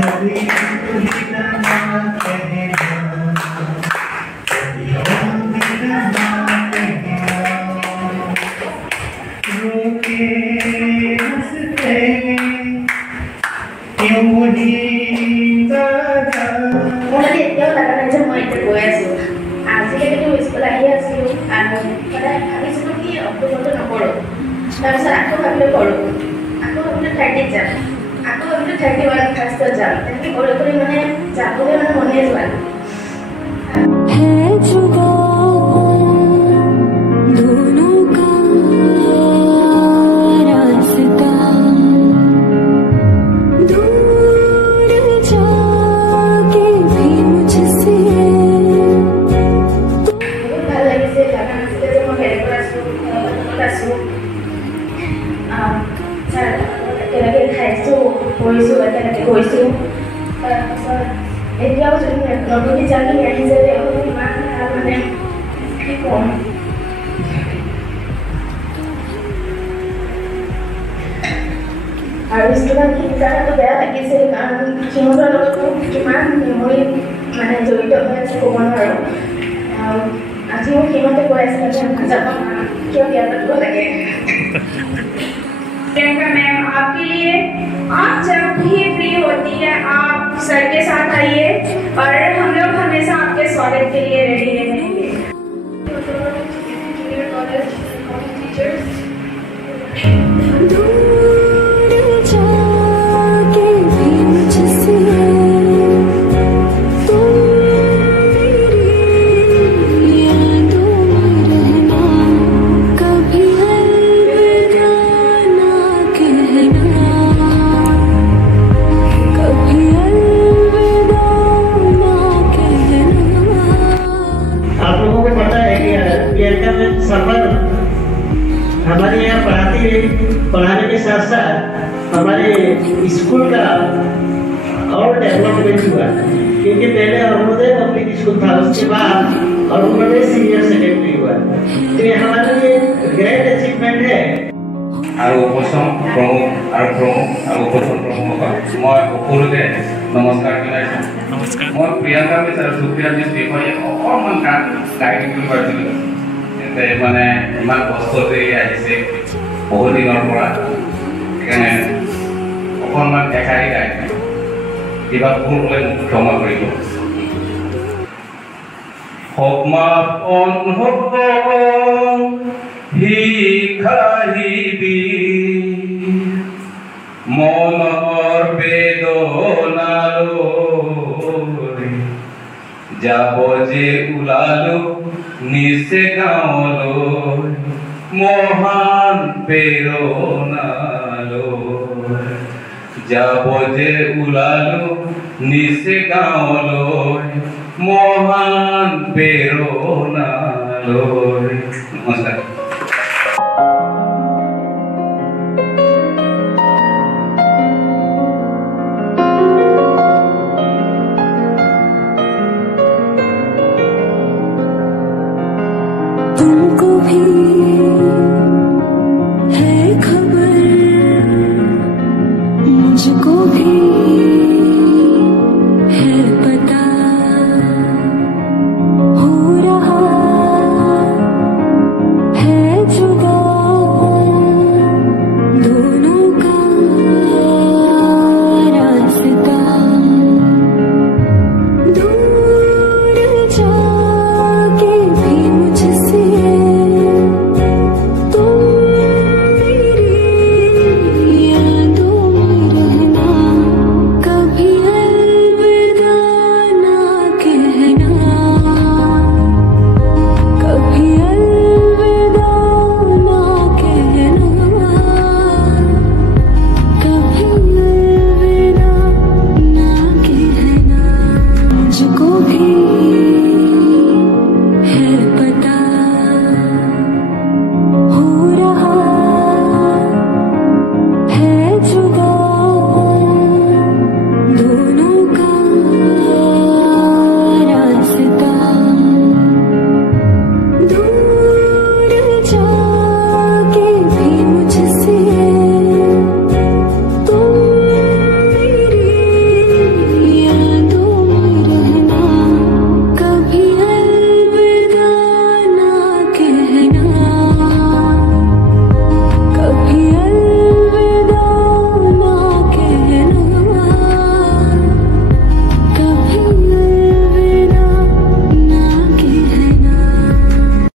कभी भूलना ना कहना, कभी अलविदा ना कहना, रोके हंसते क्यों ही दादा। Mulai dia katakan aja mau itu gue sih. Asli itu sekolah dia sih. Pada hari sebelum dia aku waktu nak polo. Tapi sekarang aku hamil polo. Aku hamil 30 jam. Aku hamil 31 first jam. Tapi polo itu mana jam boleh mana mana jual. Jadi aku juga nggak dijamin ya jadi aku gimana mana ikon. Habis itu kan kita tuh kayak lagi sih kan cuma kalau aku cuman memori mana jadi itu kan sekolah baru. Aji mau gimana tuh saya sekarang kerja apa? Kyo dia berdua lagi. Priyanka ma'am आपके लिए आप जब भी free होती है आप sir के साथ आइए और हम लोग हमेशा आपके स्वागत के लिए रेडी रहेंगे। हमारे यहाँ पढ़ाती रही, पढ़ाने के साथ साथ हमारे स्कूल का और डेवलपमेंट हुआ, क्योंकि पहले अरुणोदय पब्लिक स्कूल था, उसके बाद अरुणोदय सीनियर सेकेंडरी हुआ, तो ये हमारे लिए ग्रेट अचीवमेंट है। और उपसम प्रमुख और उपसम प्रमुख मैं সকলোকে नमस्कार জনাইছো। नमस्कार। मैं प्रियंका मिश्र सुप्रिया जी বিষয়ে অকমান গাইড কৰিব পাৰিছিলো। মানে ইমান কষ্ট কৰি আহিছে বহু দিনৰ পৰা, সেইকাৰণে অকণমান দেখাই গাইছে, কিবা ভুল হ'লে মোক ক্ষমা কৰিব। সমাপন হ'ব শিখাহিবি মনৰ বেদনালৈ, যাব যে ওলালো নিচে গাঁৱলৈ মহান প্ৰেৰণালৈ, যাব যে ওলালো নিচে গাঁৱলৈ মহান প্ৰেৰণালৈ। নমস্কাৰ। तुमको भी